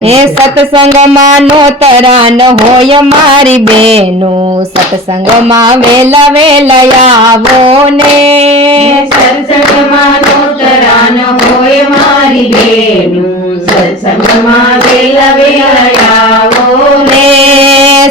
હે સત્સંગમાં નોતરા ન હોય મારી બેનો, સત્સંગમાં વેલા વેલા આવો ને. સત્સંગમાં નોતરા ન હોય મારી બેનું, સત્સંગમાં વેલા વેલા આવો ને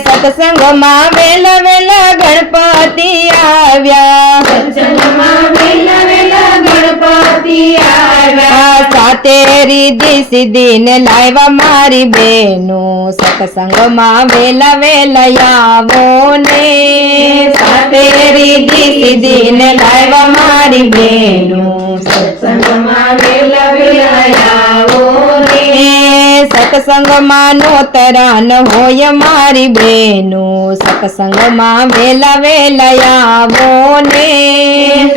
સત્સંગમાં વેલા વેલા ગણપતિ આવ્યા, સત્સંગમાં વેલા વેલા ગણપતિ આવ્યા. સાથે રીધી સીધી ને લાવ્યા મારી બેનો, સત્સંગમાં વેલા વેલા આવો ને. સાથે રીધી સીધી ને લાવ્યા મારી બેનો, સત્સંગમાં વેલા વેલા આવો ને. સત્સંગમાં નોતરા ન હોય મારી બેનો, સત્સંગમાં વેલા વેલા આવો ને.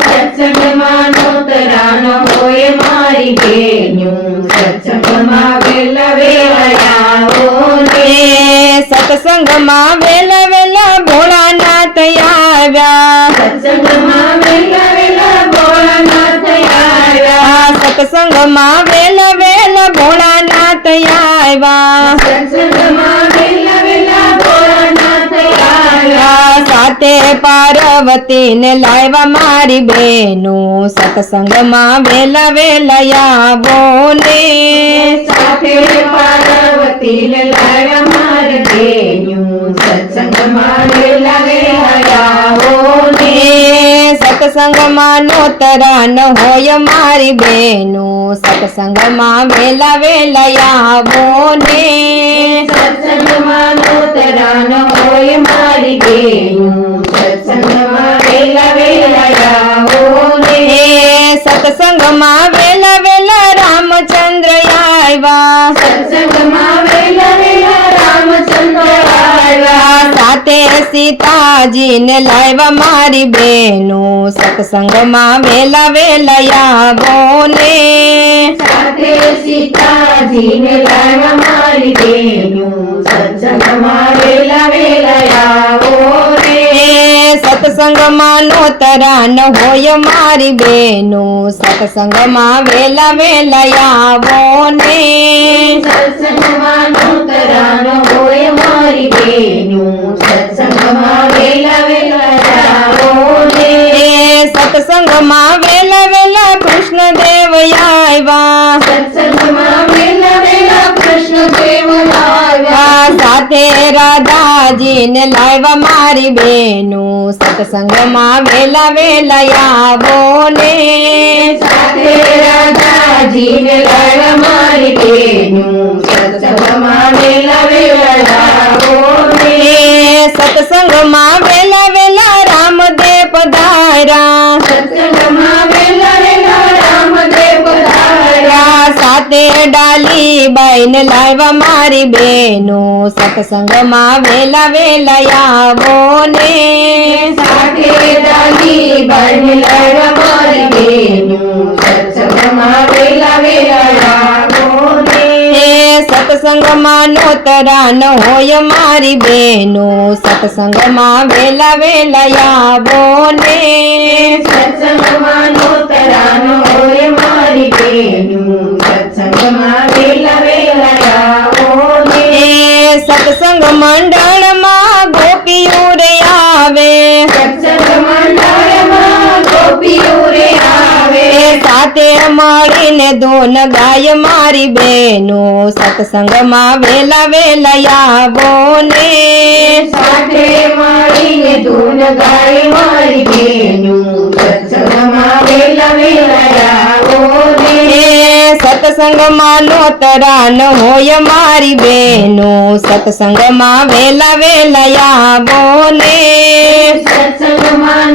સત્સંગમાં નોતરા ન હોય મારી બેનું, સત્સંગમાં વેલા વેલા આવો ને. સત્સંગમાં વેલા વેલા ભોળાનાથ આવ્યા, સત્સંગમાં વેલા વેલા ભોળાનાથ આવ્યા. સત્સંગમાં વેલા વેલા ભોળાનાથ આવ્યા, સત્સંગમાં વેલા વેલા ભોળાનાથ આવ્યા. સાથે પાર્વતી ને લાવ્યા મારી બેનો, સત્સંગમાં વેલા વેલા આવો ને. સાથે પાર્વતી ને લાવ્યા મારી બેનું, સત્સંગમાં વેલા વેલા આવો ને. સત્સંગમાં નોતરા ન હોય મારી બેનો, સત્સંગમાં વેલા વેલા આવો ને. સત્સંગમાં નોતરા ન હોય મારી બેનું, સત્સંગમાં વેલા વેલા આવો ને. સત્સંગમાં વેલા વેલા રામચંદ્ર આવ્યા, સત્સંગમાં વેલા વેલા રામચંદ્ર આવ્યા. સાથે સીતાજી ને લાવ્યા મારી બેનો, સત્સંગમાં વેલા વેલા આવો ને. સાથે સીતાજી ને લાવ્યા મારી બેનું, સત્સંગમાં વેલા વેલા આવો ને. સત્સંગમાં નોતરા ન હોય મારી બેનો, સત્સંગમાં વેલા વેલા આવો ને. સત્સંગમાં નોતરા ન હોય મારી બેનું, સત્સંગમાં વેલા વેલા આવો ને. સત્સંગમાં વેલા વેલા કૃષ્ણદેવ આવ્યા, સત્સંગમાં વેલા વેલા કૃષ્ણદેવ આવ્યા. સાથે રાધાજી ને લાવ્યા મારી બેનો, સત્સંગમાં વેલા વેલા આવો ને. સાથે રાધાજી ને લાવ્યા મારી બેનું, સત્સંગમાં વેલા વેલા આવો ને. સત્સંગમાં વેલા વેલા રામદેવ પધાર્યા, સત્સંગમાં વેલા વેલા રામદેવ પધાર્યા. સાથે ડાલી બાઈ ને લાવ્યા મારી બેનો, સત્સંગમાં વેલા વેલા આવો ને. સાથે ડાલી બાઈ ને લાવ્યા મારી બેનું, સત્સંગમાં વેલા વેલા આવો ને. સત્સંગમાં નોતરા ન હોય મારી બેનો, સત્સંગમાં વેલા વેલા આવો ને. સત્સંગમાં નોતરા ન હોય મારી બેનું, સત્સંગમાં વેલા વેલા આવો ને. સત્સંગ મંડળમાં ગોપીઓ રે આવે, સત્સંગ મંડળમાં ગોપીઓ રે આવે. સાથે મળીને ધૂન ગાય મારી બેનો, સત્સંગમાં વેલા વેલા આવો ને. સાથે મળીને ધૂન ગાય મારી બેનું, સત્સંગમાં વેલા વેલા આવો ને. સત્સંગમાં નોતરા ન હોય મારી બેનો, સત્સંગમાં વેલા વેલા આવો ને. સત્સંગમાં